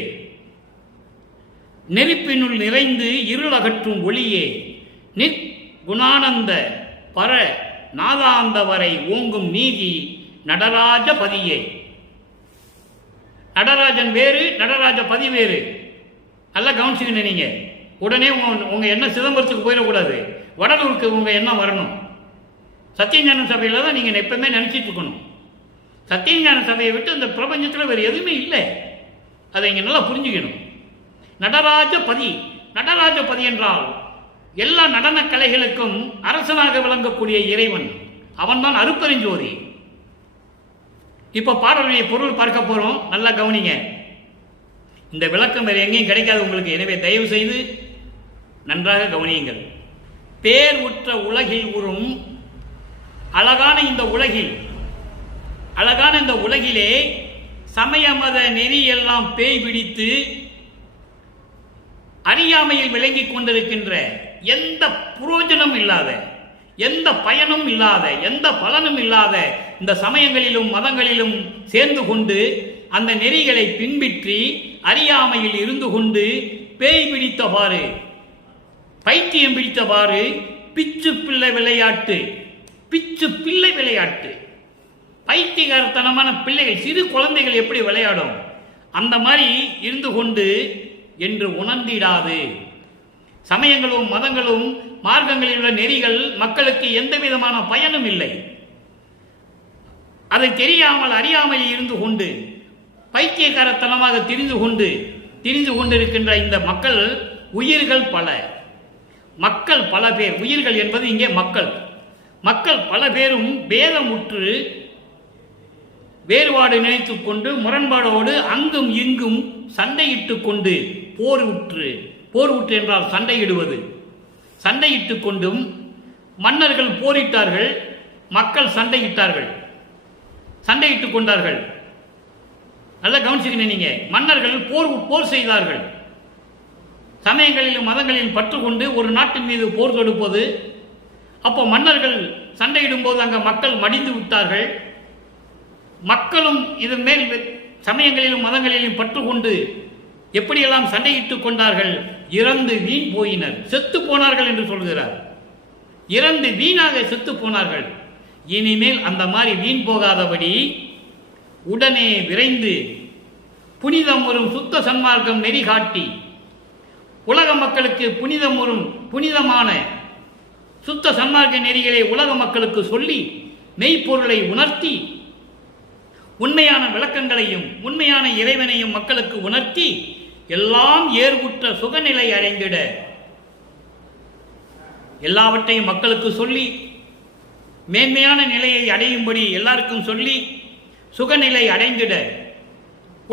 நெருப்பினுள் நிறைந்து இருள் அகற்றும் ஒளியே, நிற்குணானந்த பர நாதாந்த வரை ஓங்கும் நீதி நடராஜ பதியே. நடராஜன் வேறு, நடராஜ பதி வேறு. நல்லா கவனிச்சுக்கணும். நீங்க உடனே உங்க எண்ணம் சிதம்பரத்துக்கு போயிடக்கூடாது, வடலூருக்கு உங்க எண்ணம் வரணும். சத்தியஞான சபையில தான் நீங்க எப்பவுமே நினைச்சிட்டு இருக்கணும். சத்தியஞான சபையை விட்டு இந்த பிரபஞ்சத்தில் வேறு எதுவுமே இல்லை. அதை இங்க நல்லா புரிஞ்சுக்கணும். நடராஜ பதி என்றால் எல்லா நடன கலைகளுக்கும் அரசனாக விளங்கக்கூடிய இறைவன், அவன்தான் அருட்பெருஞ்சோதி. இப்ப பாடலுடைய பொருள் பார்க்க போறோம். நல்லா கவனிங்க. இந்த விளக்கம் வேறு எங்கேயும் கிடைக்காது உங்களுக்கு. எனவே தயவு செய்து நன்றாக கவனியுங்கள். பேர் உற்ற உலகில் உறும் அழகான இந்த உலகிலே சமய மத நெறி எல்லாம் பேய் பிடித்து அறியாமையில் விளங்கிக் கொண்டிருக்கின்ற, எந்த புரோஜனம் இல்லாத, எந்த பயனும் இல்லாத, எந்த பலனும் இல்லாத இந்த சமயங்களிலும் மதங்களிலும் சேர்ந்து கொண்டு அந்த நெறிகளை பின்பற்றி அறியாமையில் இருந்து கொண்டு பேய் பிடித்தவாறு, பைத்தியம் பிடித்தவாறு பிச்சு பிள்ளை விளையாட்டு, பைத்தியகாரத்தனமான பிள்ளைகள், சிறு குழந்தைகள் எப்படி விளையாடும் அந்த மாதிரி இருந்து கொண்டு என்று உணர்ந்திடாது. சமயங்களும் மதங்களும் மார்க்கங்களில் உள்ள நெறிகள் மக்களுக்கு எந்த விதமான பயனும் இல்லை. அதை தெரியாமல் அறியாமல் இருந்து கொண்டு பைத்தியக்காரத்தனமாக திரிந்து கொண்டிருக்கின்ற இந்த மக்கள் உயிர்கள் பல பேர். உயிர்கள் என்பது இங்கே மக்கள் பல பேரும் பேதமுற்று வேறுபாடு நினைத்துக் கொண்டு முரண்பாடோடு அங்கும் இங்கும் சண்டையிட்டு கொண்டு போர் உற்று என்றால் சண்டையிடுவது. சண்டையிட்டு கொண்டும் மன்னர்கள் போரிட்டார்கள், மக்கள் சண்டையிட்டுக் கொண்டார்கள். நல்லா கவனிச்சுக்கணும் நீங்க. மன்னர்கள் போர் செய்தார்கள். சமயங்களிலும் மதங்களிலும் பற்று கொண்டு ஒரு நாட்டின் மீது போர் தொடுப்பது. அப்போ மன்னர்கள் சண்டையிடும் போது அங்க மக்கள் மடிந்து விட்டார்கள். மக்களும் இதன் மேல் சமயங்களிலும் மதங்களிலும் பற்று கொண்டு எப்படியெல்லாம் சண்டையிட்டுக் கொண்டார்கள். இறந்து வீண் போயினர், செத்து போனார்கள் என்று சொல்கிறார். இறந்து வீணாக செத்து போனார்கள். இனிமேல் அந்த மாதிரி வீண் போகாதபடி உடனே விரைந்து புனிதம் வரும் சுத்த சன்மார்க்கம் நெறி காட்டி உலக மக்களுக்கு புனிதமான சுத்த சன்மார்க்க நெறிகளை உலக மக்களுக்கு சொல்லி மெய்ப்பொருளை உணர்த்தி உண்மையான விளக்கங்களையும் உண்மையான இறைவனையும் மக்களுக்கு உணர்த்தி எல்லாம் ஏற்புற்ற சுகநிலை அடைந்திட எல்லாவற்றையும் மக்களுக்கு சொல்லி மேன்மையான நிலையை அடையும்படி எல்லாருக்கும் சொல்லி சுகநிலை அடைந்திட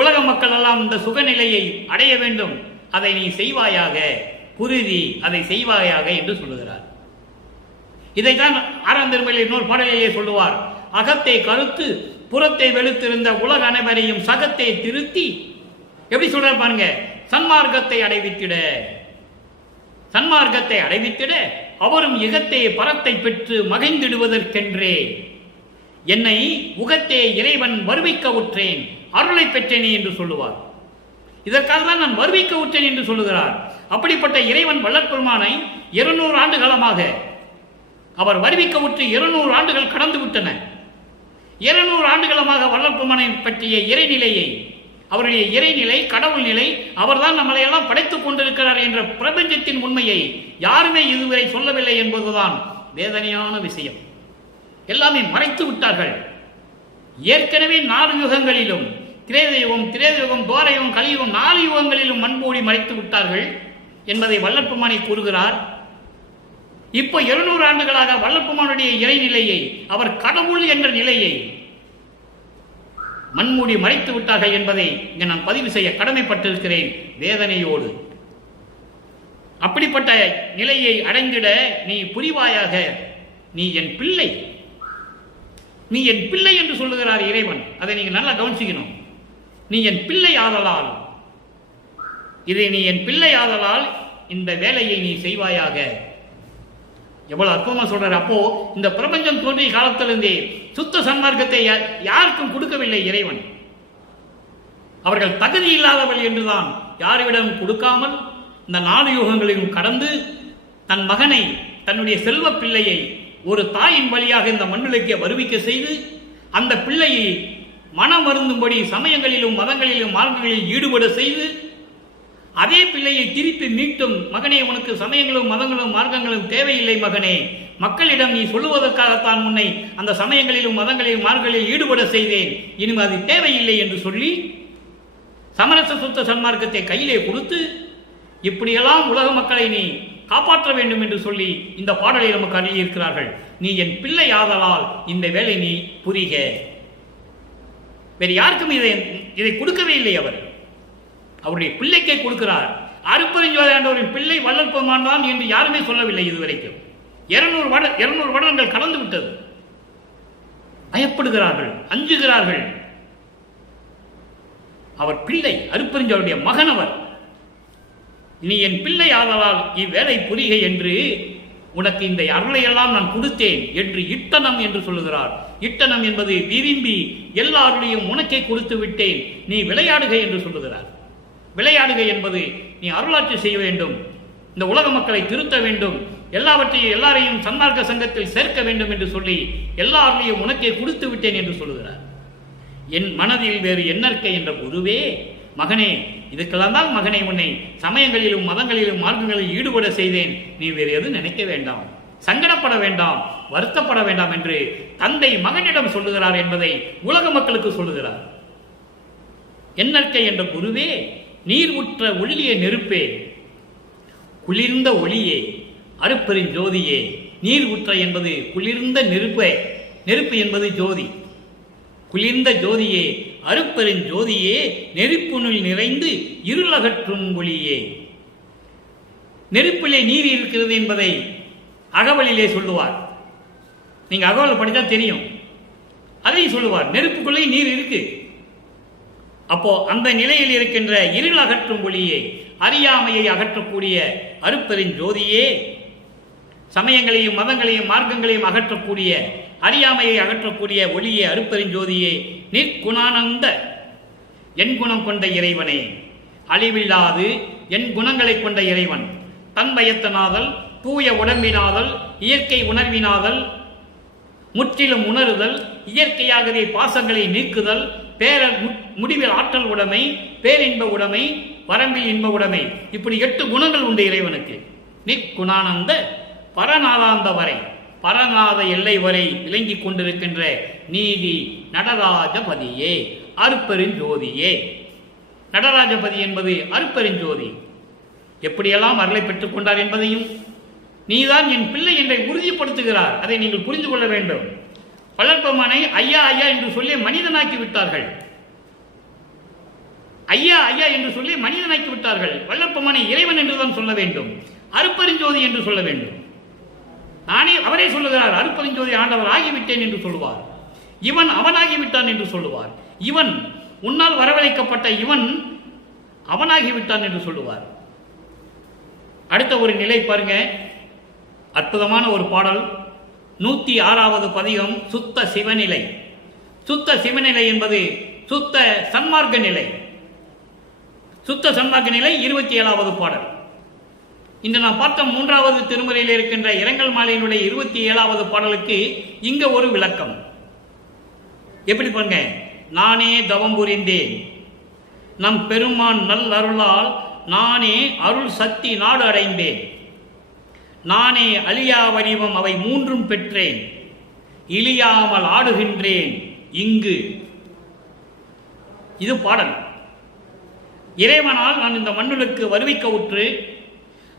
உலக மக்கள் எல்லாம் இந்த சுகநிலையை அடைய வேண்டும், அதை நீ செய்வாயாக, புரிதி அதை செய்வாயாக என்று சொல்லுகிறார். இதைத்தான் ஆறாம் திருமலையில் இன்னொரு பாடலிலே சொல்லுவார். அகத்தை கருத்து புறத்தை வெளுத்திருந்த உலக அனைவரையும் சகத்தை திருத்தி, எப்படி சொல்றார் பாருங்க, சன்மார்க்கத்தை அடைவித்திட அவரும் இகத்தே பரத்தை பெற்று மகிழ்ந்திடுவதற்கென்றே என்னை உகத்தே இறைவன் வருவிக்க உற்றேன், அருளை பெற்றேனே என்று சொல்லுவார். இதற்காக தான் நான் வருவிக்க உற்றேன் என்று சொல்லுகிறார். அப்படிப்பட்ட இறைவன் வள்ளற்பெருமானை 200 ஆண்டு காலமாக அவர் வருவிக்க உற்று 200 ஆண்டுகள் கடந்து விட்டன. 200 ஆண்டுகளமாக வள்ளற்பெருமானை பற்றிய இறைநிலையை, அவருடைய இறைநிலை, கடவுள் நிலை, அவர்தான் நம்மளை எல்லாம் படைத்துக் கொண்டிருக்கிறார் என்ற பிரபஞ்சத்தின் உண்மையை யாருமே இதுவரை சொல்லவில்லை என்பதுதான் வேதனையான விஷயம். எல்லாமே மறைத்து விட்டார்கள். ஏற்கனவே 4 யுகங்களிலும், திரேதயுகம், துவாரயுகம், கலியுகம், 4 யுகங்களிலும் மண்மூடி மறைத்து விட்டார்கள் என்பதை வள்ளற்பெருமானை கூறுகிறார். இப்போ 200 ஆண்டுகளாக வள்ளற்பெருமானுடைய இறைநிலையை, அவர் கடவுள் என்ற நிலையை மண்மூடி மறைத்து விட்டார்கள் என்பதை இங்கே நான் பதிவு செய்ய கடமைப்பட்டிருக்கிறேன் வேதனையோடு. அப்படிப்பட்ட நிலையை அடைந்திட நீ புரிவாயாக, நீ என் பிள்ளை, நீ என் பிள்ளை என்று சொல்லுகிறார் இறைவன். அதை நீங்க நல்லா கவனிச்சுக்கணும். நீ என் பிள்ளை ஆதலால், இதை நீ என் பிள்ளை ஆதலால் இந்த வேலையை நீ செய்வாயாக. எவ்வளவு அற்புதமா சொல்றாரு. அப்போ இந்த பிரபஞ்சம் தோன்றிய காலத்திலிருந்தே சுத்த சன்மார்க்கத்தை யாருக்கும் கொடுக்கவில்லை இறைவன். அவர்கள் தகுதி இல்லாதவர்கள் என்றுதான் யாரிடம் கொடுக்காமல் இந்த 4 யுகங்களையும் கடந்து தன் மகனை, தன்னுடைய செல்வ பிள்ளையை ஒரு தாயின் வழியாக இந்த மண்ணுலகை வருவிக்க செய்து அந்த பிள்ளையை மனம் வருந்தும்படி சமயங்களிலும் மதங்களிலும் மார்க்கங்களில் ஈடுபட செய்து அதே பிள்ளையை திருப்பி மீட்டும், மகனே உனக்கு சமயங்களும் மதங்களும் மார்க்கங்களும் தேவையில்லை மகனே, மக்களிடம் நீ சொல்லுவதற்காகத்தான் உன்னை அந்த சமயங்களிலும் மதங்களிலும் மார்க்கங்களில் ஈடுபட செய்தேன், இனிமே அது தேவையில்லை என்று சொல்லி சமரச சுத்த சன்மார்க்கத்தை கையிலே கொடுத்து இப்படியெல்லாம் உலக மக்களை நீ காப்பாற்ற வேண்டும் என்று சொல்லி இந்த பாடலை நமக்கு அருளியிருக்கிறார்கள். நீ என் பிள்ளை ஆதலால் இந்த வேலை நீ புரிக. வேறு யாருக்கும் இதை கொடுக்கவே இல்லை. அவர் அவருடைய பிள்ளைக்கே கொடுக்கிறார். அருப்பெருஞ்சோதி ஆண்டவரின் பிள்ளை வள்ளற்பெருமான் தான் என்று யாருமே சொல்லவில்லை இதுவரைக்கும். 200 வருடங்கள் கடந்து விட்டது. பயப்படுகிறார்கள், அஞ்சுகிறார்கள். அவர் பிள்ளை, அருப்பெருஞ்சோதியுடைய மகன் அவர். நீ என் பிள்ளை ஆதலால் இவ்வேளை புரிக என்று உனக்கு இந்த அருளையெல்லாம் நான் கொடுத்தேன் என்று இட்டனம் என்று சொல்லுகிறார். இட்டனம் என்பது விரும்பி எல்லா அருளையும் உனக்கே கொடுத்து விட்டேன், நீ விளையாடுக என்று சொல்லுகிறார். விளையாடுக என்பது நீ அருளாட்சி செய்ய வேண்டும், இந்த உலக மக்களை திருத்த வேண்டும், எல்லாரையும் சன்மார்க்க சங்கத்தில் சேர்க்க வேண்டும் என்று சொல்லி எல்லா அருளையும் உனக்கே கொடுத்து விட்டேன் என்று சொல்லுகிறார். என் மனதில் வேறு என்னற்கை என்ற குருவே, மகனே இதுக்கெல்லாம் தான் மகனை உன்னை சமயங்களிலும் மதங்களிலும் மார்க்கங்களில் ஈடுபட செய்தேன், நீ வேறு எதுவும் நினைக்க வேண்டாம், சங்கடப்பட வேண்டாம், வருத்தப்பட வேண்டாம் என்று தந்தை மகனிடம் சொல்லுகிறார் என்பதை உலக மக்களுக்கு சொல்லுகிறார். என்னற்கை என்ற குருவே, நீர் உற்ற ஒளிய நெருப்பே, குளிர்ந்த ஒளியே, அருப்பெருஞ்சோதியே. நீர் உற்ற என்பது குளிர்ந்த நெருப்பே, நெருப்பு என்பது ஜோதி. குளிர்ந்த ஜோதியே, அருப்பெருஞ்சோதியே, நெருப்புனுள் நிறைந்து இருளகற்றும் ஒளியே. நெருப்பிலே நீர் இருக்கிறது என்பதை அகவலிலே சொல்லுவார். நீங்க அகவல் படித்தா தெரியும். அதையும் சொல்லுவார். நெருப்புக்குள்ளே நீர் இருக்கு. அப்போ அந்த நிலையில் இருக்கின்ற இருள் அகற்றும் ஒளியே, அறியாமையை அகற்றக்கூடிய அருட்பெருஞ்சோதியே, சமயங்களையும் மதங்களையும் மார்க்கங்களையும் அகற்றக்கூடிய அறியாமையை அகற்றக்கூடிய ஒளியே, அருட்பெருஞ்சோதியே, நிற்குணானந்த என் குணம் கொண்ட இறைவனே, அழிவில்லாது என் குணங்களை கொண்ட இறைவன், தன்வயத்தனாதல், தூய உடம்பினாதல், இயற்கை உணர்வினாதல், முற்றிலும் உணருதல், இயற்கையாகவே பாசங்களை நீக்குதல், முடிவில் ஆற்றல் உடைமை, பேரின்ப உடைமை, வரம்பில் இன்ப உடைமை, இப்படி 8 குணங்கள் உண்டு இறைவனுக்கு. நிற்குணானந்த பரநாளாந்த வரை, பரநாத எல்லை வரை விளங்கிக் கொண்டிருக்கின்ற நீதி நடராஜபதியே, அருட்பெருஞ்சோதியே. நடராஜபதி என்பது அருட்பெருஞ்சோதி. எப்படியெல்லாம் அருளை பெற்றுக் கொண்டார் என்பதையும், நீதான் என் பிள்ளை என்றை உறுதிப்படுத்துகிறார். அதை நீங்கள் புரிந்து கொள்ள வேண்டும். வளர்ப்பமனை ஐயா ஐயா என்று சொல்லி மனிதனாக்கி விட்டார்கள். ஐயா ஐயா என்று சொல்லி மனிதனாக்கி விட்டார்கள். வளர்ப்பமனை இறைவன் என்றுதான் சொல்ல வேண்டும், அருட்பெருஞ்சோதி என்று சொல்ல வேண்டும். நானே அவரே சொல்லுகிறார், அருட்பெருஞ்சோதி ஆண்டவர் ஆகிவிட்டேன் என்று சொல்லுவார். இவன் அவனாகிவிட்டான் என்று சொல்லுவார். இவன் உன்னால் வரவழைக்கப்பட்ட இவன் அவனாகிவிட்டான் என்று சொல்லுவார். அடுத்த ஒரு நிலை பாருங்க, அற்புதமான ஒரு பாடல், 106வது பதிகம், சுத்த சிவநிலை. சுத்த சிவநிலை என்பது சுத்த சன்மார்க்க நிலை. சுத்த சன்மார்க்க நிலை 27வது பாடல். இன்று நாம் பார்த்த 3வது திருமுறையில் இருக்கின்ற இரங்கல் மாலையினுடைய 27வது பாடலுக்கு இங்க ஒரு விளக்கம். எப்படி பாருங்க, நானே தவம் புரிந்தேன் நம் பெருமான் நல் அருளால், நானே அருள் சக்தி நாடு அடைந்தேன், நானே அழியா வடிவம் அவை 3ம் பெற்றேன், இழியாமல் ஆடுகின்றேன் இங்கு. இது பாடல். இறைவனால் நான் இந்த மண்ணுக்கு வருவிக்க உற்று,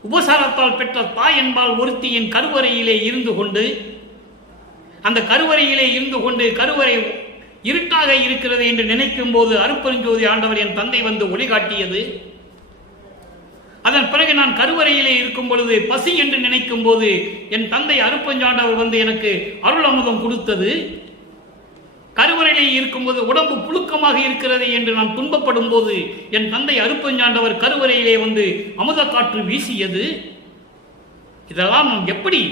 உபசாரத்தால் பெற்ற தாய் என்பால் ஒருத்தியின் கருவறையிலே இருந்து கொண்டு, அந்த கருவறையிலே இருந்து கொண்டு கருவறை இருட்டாக இருக்கிறது என்று நினைக்கும் போது அருட்பெருஞ்சோதி ஆண்டவர் என் தந்தை வந்து ஒளி காட்டியது. அதன் பிறகு நான் கருவறையிலே இருக்கும் பொழுது பசி என்று நினைக்கும் போது என் தந்தை அருட்பெருஞ்சாண்டவர் வந்து எனக்கு அருள் அமுதம் கொடுத்தது. கருவறையிலே இருக்கும்போது உடம்பு புழுக்கமாக இருக்கிறது என்று நான் துன்பப்படும் போது என் தந்தை அருட்பெருஞ்சாண்டவர் கருவறையிலே வந்து அமுத காற்று வீசியது. இதெல்லாம் நான் எப்படி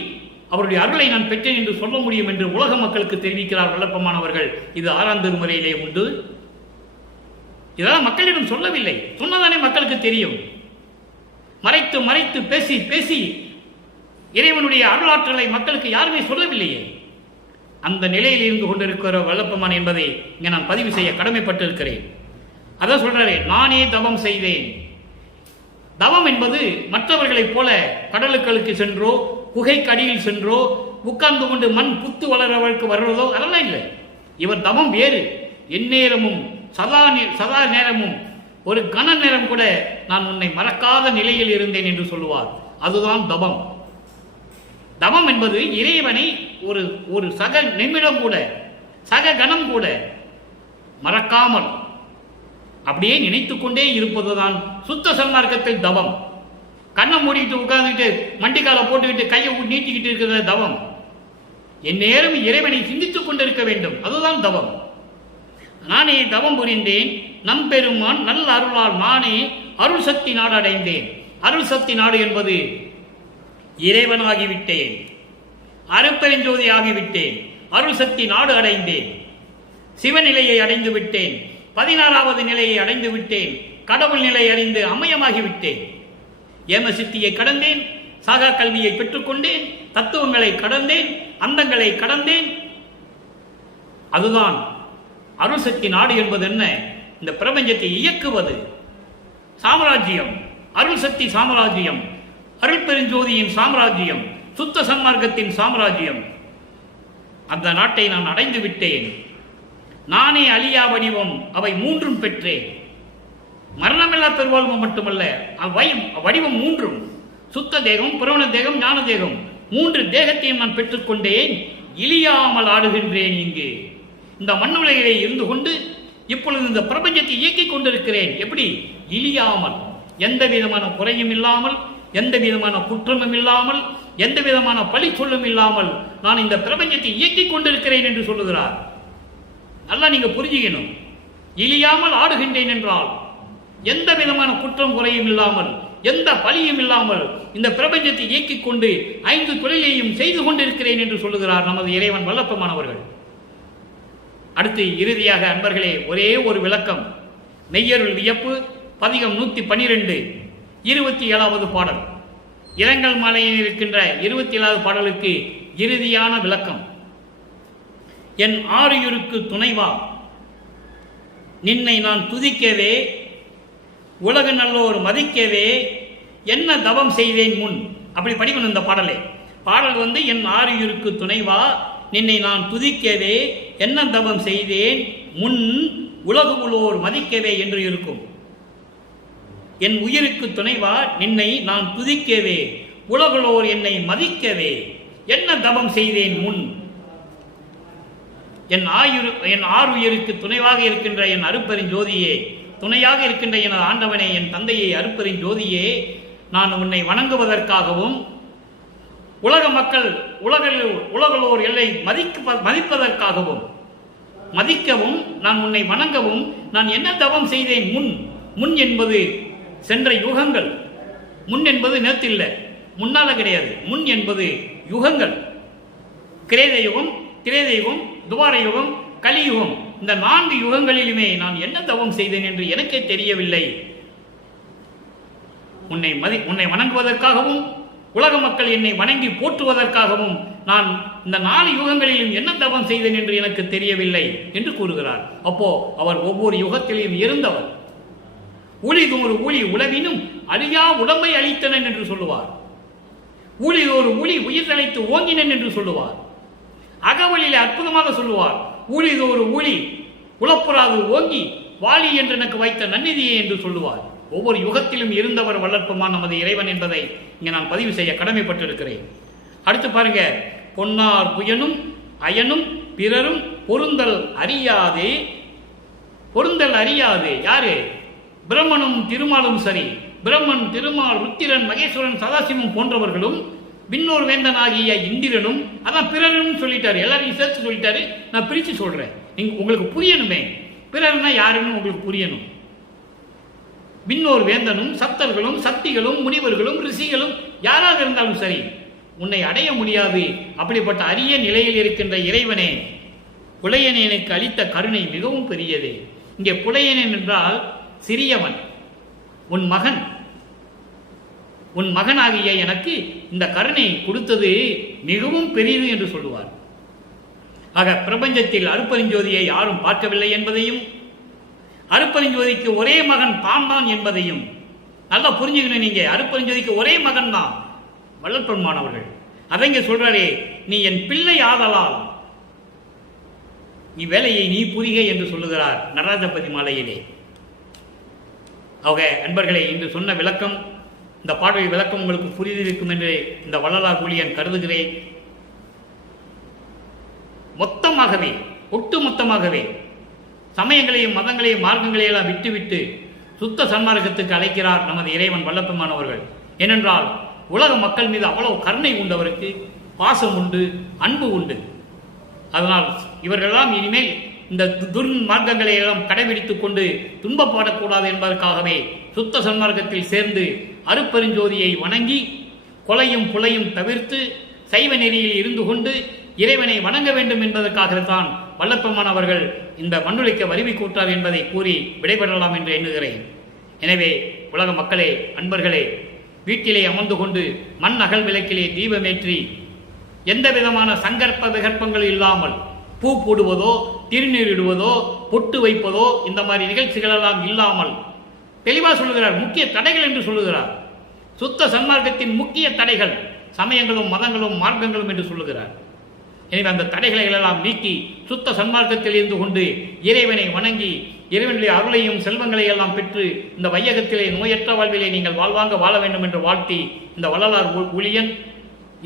அவருடைய அருளை நான் பெற்றேன் என்று சொல்ல முடியும் என்று உலக மக்களுக்கு தெரிவிக்கிறார் வல்லப்பமானவர்கள். இது 6ஆம் திருமுறையிலே உண்டு. இதெல்லாம் மக்களிடம் சொல்லவில்லை, சொன்னதானே மக்களுக்கு தெரியும். மறைத்து மறைத்து பேசி பேசி இறைவனுடைய அருளாற்றலை மக்களுக்கு யாருமே சொல்லவில்லையே. அந்த நிலையில் இருந்து கொண்டிருக்கிற வல்லப்பமான் என்பதை இங்கே நான் பதிவு செய்ய கடமைப்பட்டிருக்கிறேன். அதான் சொல்றாரு, நானே தவம் செய்தேன். தவம் என்பது மற்றவர்களைப் போல கடலுக்களுக்கு சென்றோ குகைக்கடியில் சென்றோ உட்கார்ந்து கொண்டு மண் புத்து வளர்வதற்கு வர்றதோ அதெல்லாம் இல்லை. இவர் தவம் வேறு. எந்நேரமும் சதா நேரமும் ஒரு கன நேரம் கூட நான் உன்னை மறக்காத நிலையில் இருந்தேன் என்று சொல்லுவார். அதுதான் தவம். தவம் என்பது இறைவனை ஒரு சக நிமிடம் கூட, சக கணம் கூட மறக்காமல் அப்படியே நினைத்துக் கொண்டே இருப்பதுதான் சுத்த சன்மார்க்கத்தில் தவம். கண்ணை மூடிக்கிட்டு உட்கார்ந்துட்டு மண்டிக்கால போட்டுக்கிட்டு கையை நீட்டிக்கிட்டு இருக்கிற தவம். எந்நேரம் இறைவனை சிந்தித்துக் கொண்டிருக்க வேண்டும், அதுதான் தவம். நானே தவம் புரிந்தேன் நம் பெருமான் நல்ல அருளால், நானே அருள் சக்தி நாடு அடைந்தேன். அருள் சக்தி நாடு என்பது இறைவனாகிவிட்டேன், அருட்பெருஞ்சோதி ஆகிவிட்டேன், அருள் சக்தி நாடு அடைந்தேன், சிவநிலையை அடைந்து விட்டேன், 16வது நிலையை அடைந்து விட்டேன், கடவுள் நிலை அடைந்து அமயமாகிவிட்டேன். ஏம சித்தியை கடந்தேன், சாகா கல்வியை பெற்றுக்கொண்டேன், தத்துவங்களை கடந்தேன், அந்தங்களை கடந்தேன். அதுதான் அருள் சக்தி நாடு என்பது. என்ன? இந்த பிரபஞ்சத்தை இயக்குவது சாம்ராஜ்யம், அருள் சக்தி சாம்ராஜ்யம், அருட்பெருஞ்சோதியின் சாம்ராஜ்யம், சுத்த சன்மார்க்கத்தின் சாம்ராஜ்யம். அந்த நாட்டை நான் அடைந்து விட்டேன். நானே அழியா வடிவம் அவை 3ம் பெற்றேன். மரணமில்லா பெருவாழ்வு மட்டுமல்ல, வடிவம் 3ம், சுத்த தேகம், புறவண தேகம், ஞான தேகம், 3 தேகத்தையும் நான் பெற்றுக்கொண்டேன். இழியாமல் ஆடுகின்றேன் இங்கு. இந்த மண்ணுலகிலே இருந்து கொண்டு இப்பொழுது இந்த பிரபஞ்சத்தை இயக்கிக் கொண்டிருக்கிறேன். எப்படி? இழியாமல், எந்த விதமான குறையும் இல்லாமல், எந்த விதமான குற்றமும் இல்லாமல், எந்த விதமான பழி சொல்லும் இல்லாமல் நான் இந்த பிரபஞ்சத்தை இயக்கிக் கொண்டிருக்கிறேன் என்று சொல்லுகிறார். நல்லா நீங்க புரிஞ்சுக்கணும். இழியாமல் ஆடுகின்றேன் என்றால் எந்த விதமான குற்றம் குறையும் இல்லாமல், எந்த பழியும் இல்லாமல் இந்த பிரபஞ்சத்தை இயக்கிக் கொண்டு 5 தொழிலையும் செய்து கொண்டிருக்கிறேன் என்று சொல்லுகிறார் நமது இறைவன் வல்லப்பமானவர்கள். அடுத்து இறுதியாக அன்பர்களே ஒரே ஒரு விளக்கம். மெய்யருள் வியப்பு பதிகம் 112 27வது பாடல். இரங்கல் மாலையில் இருக்கின்ற 27வது பாடலுக்கு இறுதியான விளக்கம். என் ஆரியுருக்கு துணைவா, நின்னை நான் துதிக்கவே, உலக நல்லோர் மதிக்கவே, என்ன தவம் செய்தேன் முன். அப்படி படிக்கணும் இந்த பாடலை. பாடல் என் ஆரியுருக்கு துணைவா, நின்னை நான் துதிக்கவே, என்ன தவம் செய்தேன் முன், உலகு உள்ளோர் மதிக்கவே என்று இருக்கும். என் உயிருக்கு துணைவா, நின்னை நான் துதிக்கவே, உலகுள்ளோர் என்னை மதிக்கவே, என்ன தவம் செய்தேன் முன். என் ஆறுயிருக்கு துணைவாக இருக்கின்ற என் அருப்பெருஞ்சோதியே, துணையாக இருக்கின்ற எனது ஆண்டவனே, என் தந்தையை அருப்பெருஞ்சோதியே, நான் உன்னை வணங்குவதற்காகவும் உலக மக்கள் உலகளோர் எல்லை மதிப்பதற்காகவும் மதிக்கவும் நான் உன்னை வணங்கவும் நான் என்ன தவம் செய்தேன் முன். முன் என்பது சென்ற யுகங்கள். முன் என்பது நேற்றில்ல, முன்னால கிடையாது. முன் என்பது யுகங்கள். கிரேத யுகம், திரேத யுகம், துவார யுகம், கலியுகம். இந்த 4 யுகங்களிலுமே நான் என்ன தவம் செய்தேன் என்று எனக்கே தெரியவில்லை. உன்னை வணங்குவதற்காகவும் உலக மக்கள் என்னை வணங்கி போற்றுவதற்காகவும் நான் இந்த 4 யுகங்களிலும் என்ன தவம் செய்தேன் என்று எனக்கு தெரியவில்லை என்று கூறுகிறார். அப்போ அவர் ஒவ்வொரு யுகத்திலையும் இருந்தவர். ஊழிதொரு ஊழி உலவினும் அழியா உடம்பை அளித்தனன் என்று சொல்லுவார். ஊழிதொரு ஊழி உயிர் தலைத்து ஓங்கினன் என்று சொல்லுவார். அகவலிலே அற்புதமாக சொல்லுவார். ஊழிதொரு ஊழி உளப்புறாது ஓங்கி வாலி என்று எனக்கு வைத்த நன்னிதியே என்று சொல்லுவார். ஒவ்வொரு யுகத்திலும் இருந்தவர் வளர்ப்புமான் நமது இறைவன் என்பதை இங்கே நான் பதிவு செய்ய கடமைப்பட்டிருக்கிறேன். அடுத்து பாருங்க. பொன்னார் புயனும் அயனும் பிறரும் பொருந்தல் அறியாதே யாரு? பிரம்மனும் திருமாலும் சரி, பிரம்மன், திருமால், ருத்திரன், மகேஸ்வரன், சதாசிவம் போன்றவர்களும் விண்ணோர் வேந்தனாகிய இந்திரனும், அதான் பிறரும் சொல்லிட்டாரு, எல்லாரையும் சேர்த்து சொல்லிட்டாரு. நான் பிரித்து சொல்றேன், உங்களுக்கு புரியணுமே. பிறர்னா யாருன்னு உங்களுக்கு புரியணும். விண்ணோர் வேந்தனும் சப்தர்களும் சக்திகளும் முனிவர்களும் ரிஷிகளும் யாராக இருந்தாலும் சரி, உன்னை அடைய முடியாது. அப்படிப்பட்ட அரிய நிலையில் இருக்கின்ற இறைவனே, புலையனேனுக்கு அளித்த கருணை மிகவும் பெரியதே. இங்கே புலையனேன் என்றால் சிறியவன், உன் மகனாகிய எனக்கு இந்த கருணை கொடுத்தது மிகவும் பெரியது என்று சொல்லுவார். ஆக பிரபஞ்சத்தில் அருப்பெருஞ்சோதியை யாரும் பார்க்கவில்லை என்பதையும், அருப்பெருஞ்சோதிக்கு ஒரே மகன் தான் என்பதையும் நல்லா புரிஞ்சுக்கணும். நீங்க அருப்பெருஞ்சோதிக்கு ஒரே மகன் தான் வள்ளற்பெருமானவர்கள். அதங்க சொல்றாரே, நீ என் பிள்ளை ஆதலால் இவ்வேளையை நீ புரிக என்று சொல்லுகிறார் நடராஜபதி மாலையிலே. அன்பர்களே, இன்று சொன்ன விளக்கம், இந்த பாடல் விளக்கம் உங்களுக்கு புரிந்திருக்கும் என்று இந்த வள்ளலார் ஊழியன் கருதுகிறேன். மொத்தமாகவே, ஒட்டுமொத்தமாகவே சமயங்களையும் மதங்களையும் மார்க்கங்களையும் எல்லாம் விட்டுவிட்டு சுத்த சன்மார்க்கத்துக்கு அழைக்கிறார் நமது இறைவன் வல்லப்பெருமானவர்கள். ஏனென்றால் உலக மக்கள் மீது அவ்வளவு கருணை உண்டவருக்கு, பாசம் உண்டு, அன்பு உண்டு. அதனால் இவர்களெல்லாம் இனிமேல் இந்த துர்மார்க்கங்களை எல்லாம் கடைபிடித்துக் கொண்டு துன்பப்படக்கூடாது என்பதற்காகவே சுத்த சன்மார்க்கத்தில் சேர்ந்து அருப்பெருஞ்சோதியை வணங்கி கொலையும் புலையும் தவிர்த்து சைவ நெறியில் இருந்து கொண்டு இறைவனை வணங்க வேண்டும் என்பதற்காகத்தான் வல்லப்பெருமான் அவர்கள் இந்த மண்ணுலைக்கு வருவி கூட்டார் என்பதை கூறி விடைபெறலாம் என்று எண்ணுகிறேன். எனவே உலக மக்களே, அன்பர்களே, வீட்டிலே அமர்ந்து கொண்டு மண் அகல் விளக்கிலே தீபமேற்றி எந்த விதமான சங்கற்ப விகற்பங்கள் இல்லாமல் பூ போடுவதோ, திருநீர் இடுவதோ, பொட்டு வைப்பதோ, இந்த மாதிரி நிகழ்ச்சிகள் எல்லாம் இல்லாமல் தெளிவாக சொல்லுகிறார். முக்கிய தடைகள் என்று சொல்லுகிறார். சுத்த சன்மார்க்கத்தின் முக்கிய தடைகள் சமயங்களும் மதங்களும் மார்க்கங்களும் என்று சொல்லுகிறார். எனவே அந்த தடைகளை எல்லாம் நீக்கி சுத்த சன்மார்க்கத்தில் இருந்து கொண்டு இறைவனை வணங்கி இறைவனுடைய அருளையும் செல்வங்களை எல்லாம் பெற்று இந்த வையகத்திலே நோயற்ற வாழ்விலே நீங்கள் வாழ்வாங்க வாழ வேண்டும் என்று வாழ்த்தி இந்த வள்ளலார் ஊழியன்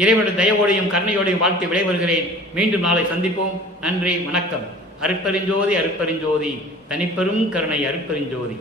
இறைவனுடைய தயவோடையும் கருணையோடையும் வாழ்த்தி விடைபெறுகிறேன். மீண்டும் நாளை சந்திப்போம். நன்றி, வணக்கம். அருட்பெருஞ்சோதி, அருட்பெருஞ்சோதி, தனிப்பெரும் கருணை அருட்பெருஞ்சோதி.